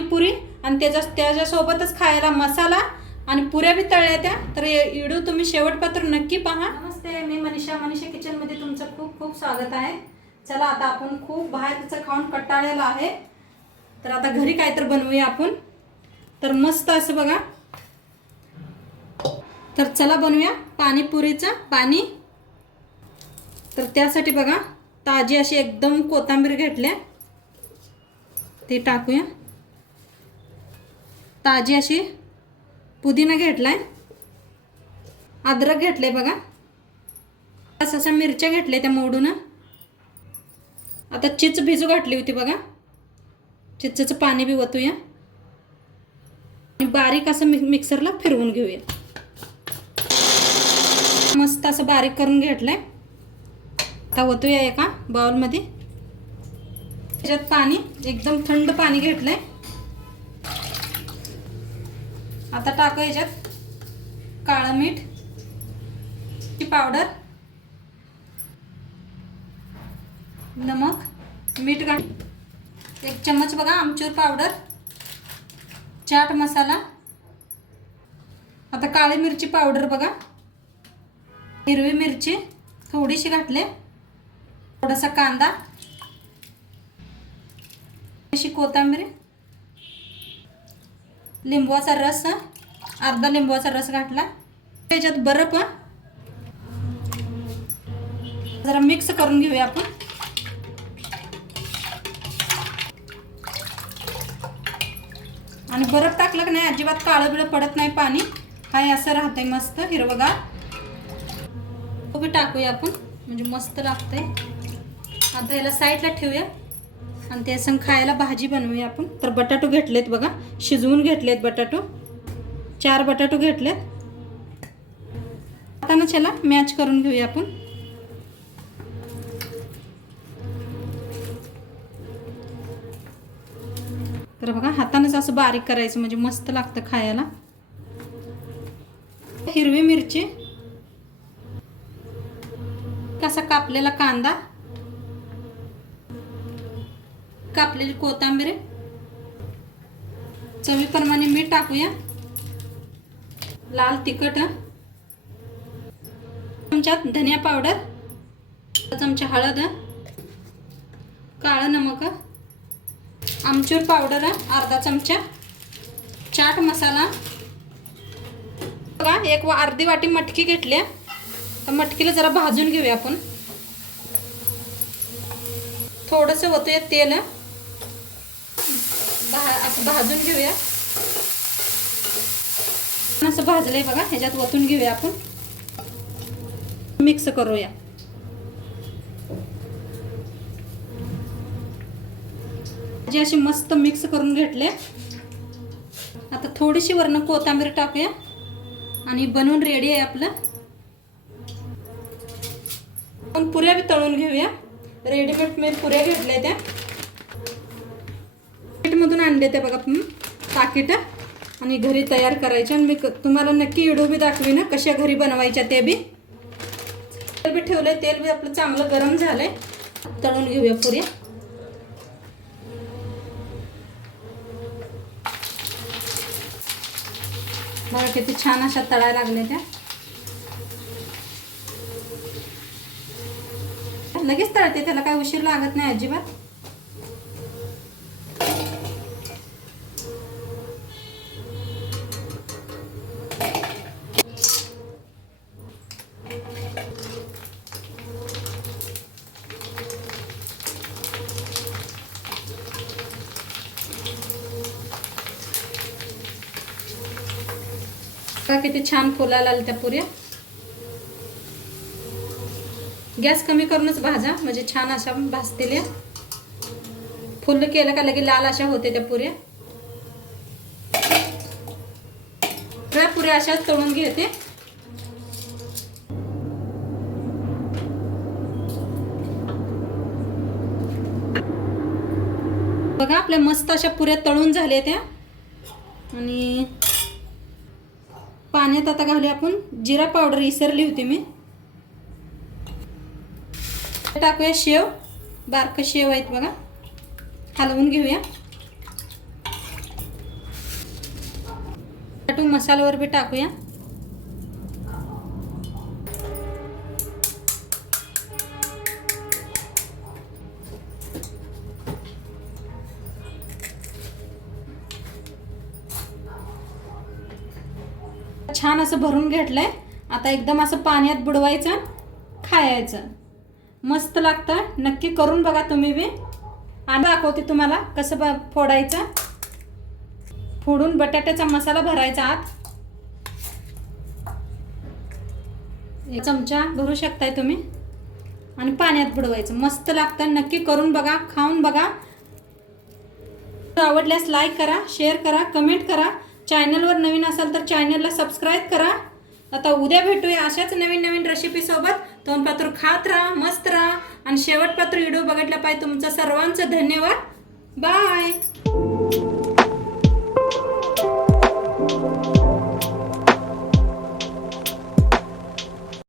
पाणीपुरी आणि त्याच्यासोबतच खायला मसाला आणि पुऱ्या बी तळल्या त्या। तर व्हिडिओ तुम्ही शेवटपर्यंत नक्की पहा। नमस्ते, मी मनीषा किचनमध्ये तुमचं खूप खूप स्वागत आहे। चला आता आपण खूप बाहेरचं खाऊन कंटाळलेलो आहे, तर आता घरी काय तर बनवूया आपण। तर मस्त असं बघा, तर चला बनवूया पाणीपुरीचं पाणी। तर त्यासाठी बघा ताजी अशी एकदम कोथिंबीर घेतल्या, ते टाकूया। ताजी अशी पुदिना घेतलाय, अद्रक घेतले बघा, अशा मिरच्या घेतल्या त्या मोडून। आता चिंच भिजू घातली होती बघा, चिंचेचं पाणी बी वतूया आणि बारीक असं मिक्सरला फिरवून घेऊया। मस्त असं बारीक करून घेतलंय। आता वतूया एका बाउलमध्ये। त्याच्यात पाणी एकदम थंड पाणी घेतलंय। आता टाका याच्यात काळं मीठ, पावडर, नमक, मीठ घाल, 1 चम्मच बघा आमचूर पावडर, चाट मसाला, आता काळी मिरची पावडर बघा, हिरवी मिरची थोडीशी घातले, थोडासा कांदा, अशी कोथिंबीर, लिंबूचा रस, अर्धा लिंबूचा रस घातला। त्याच्यात बर्फ जरा मिक्स करून घेऊया आपण। आणि बर्फ टाकलं की नाही अजिबात काळं बिळं पडत नाही, पाणी हाय असं राहतंय मस्त हिरवगार। तो बी टाकूया आपण, म्हणजे मस्त लागतंय। आता याला साईडला ठेवूया आणि त्या संग खायला भाजी बनवूया आपण। तर बटाटो घेतलेत बघा, शिजवून घेतलेत बटाटो, 4 बटाटो घेतलेत। आता ना चला मॅच करून घेऊया आपण। तर बघा हातानेच असं बारीक करायचं, म्हणजे मस्त लागतं खायला। हिरवी मिरची, कसा कापलेला कांदा, कापलेली कोथिंबीर, चवीप्रमाणे मीठ टाकूया, लाल तिखट, चमच्यात धनिया पावडर, चमचा हळद, काळं नमक, आमचूर पावडर अर्धा चमचा, चाट मसाला बघा, अर्धी वाटी मटकी घेतल्या। तर मटकीला जरा भाजून घेऊया आपण, थोडंसं वतूया तेल, असं भाजून घेऊया। असं भाजलंय बघा, ह्याच्यात वतून घेऊया आपण, मिक्स करूया। जी अशी मस्त मिक्स करून घेतले। आता थोडीशी वरनं कोथिंबीर टाकूया आणि बनवून रेडी आहे आपलं। आपण पुऱ्या बी तळून घेऊया। रेडीमेड मी पुऱ्या घेतल्या, त्या मधून आणले ते बघा पाकिट, आणि घरी तयार करायचे। आणि मी तुम्हाला नक्की व्हिडिओ बी दाखवी ना कशा घरी बनवायच्या ते बी। तेल बी ठेवलंय, तेल बी आपलं चांगलं गरम झालंय। तळून घेऊया पुऱ्या। बघा किती छान अशा तळायला लागल्या त्या, लगेच तळते, त्याला काय उशीर लागत नाही अजिबात। किती छान फुलायला आल्या त्या पुऱ्या। गॅस कमी करूनच भाजा, म्हणजे छान अशा भाजतील। फुल केलं का लगे लाल अशा होते त्या पुऱ्या। पुऱ्या अशाच तळून घेते। बघा आपल्या मस्त अशा पुऱ्या तळून झाल्या त्या। आणि पाण्यात आता घालूया आपण जिरा पावडर, विसरली होती मी, टाकूया शेव, बारक शेव आहेत बघा, हलवून घेऊया। मसाल्यावर बी टाकूया. छान असं भरून घेतलंय. आता एकदम असं पाण्यात बुडवायचं, खायचं. मस्त लागतं. नक्की करून बघा तुम्ही बी. आणि दाखवते तुम्हाला कसं फोडायचं. फोडून बटाट्याचा मसाला भरायचा आत. एक चमचा भरू शकताय तुम्ही आणि पाण्यात बुडवायचं. मस्त लागतं. नक्की करून बघा, खाऊन बघा. आवडल्यास लाईक करा, शेअर करा, कमेंट करा. चॅनलवर नवीन असाल तर चॅनलला सबस्क्राईब करा. आता उद्या भेटूया अशाच नवीन नवीन रेसिपी सोबत. तोंडपात्र खात राहा, मस्त राहा आणि शेवटपात्र व्हिडिओ बघितला पाहिजे. तुमचं सर्वांचं धन्यवाद. बाय.